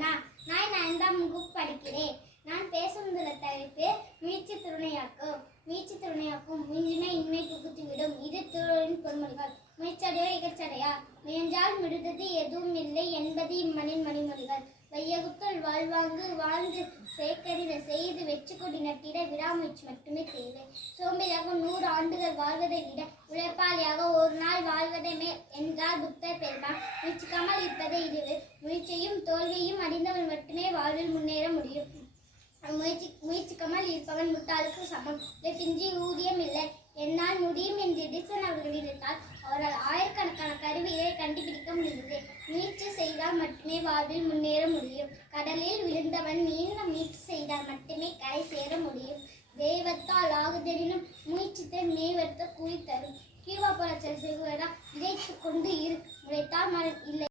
வணக்கம். நான் 5ஆம் வகுப்பு படிக்கிறேன். நான் பேசுகிற தலைப்பு முயற்சி துணையாக்கும். முயற்சி துணையாக்கும் முயன்றினை இன்மை புகுத்திவிடும். இது திருவள்ளுவரின் பொன்மொழிகள். முயற்சியடையோ இகழ்ச்சியடையா, முயன்றால் விடுதது எதுவும் இல்லை என்பது இம்மனின் மணிமொழிகள். வையகத்துள் வாழ்வாங்கு வாழ்ந்து சேகரின செய்து வெற்றி கொடி நட்டிட விடாமுயற்சி மட்டுமே தேவை. சோம்பேறியாக 100 ஆண்டுகள் வாழ்வதை விட உழைப்பாளியாக ஒரு நாள் வாழ்வதை மேல் என்றார் புத்தர் பெருமான். முயற்சிக்காமல் இருப்பதை இழிவு. முயற்சியும் தோல்வியையும் அறிந்தவன் மட்டுமே வாழ்வில் முன்னேற முடியும். முயற்சிக்காமல் இருப்பவன் முட்டாளுக்கு சமம். பிஞ்சி ஊதியம் இல்லை, என்னால் முடியும் என்று எடிசன் அவர்கள் நினைத்தால் அவரால் ஆயிரக்கணக்கான கருவிகளை கண்டுபிடிக்க முடிந்தது. முயற்சி செய்தால் மட்டுமே வாழ்வில் முன்னேற முடியும். கடலில் விழுந்தவன் நீண்ட முயற்சி செய்தால் மட்டுமே கரை சேர முடியும். தெய்வத்தால் ஆகுதெனினும் முயற்சித்த மேவர்த்த கூலி தரும். கீழா போல செய்வதா இறைத்து கொண்டு இரு, உழைத்தால் இல்லை.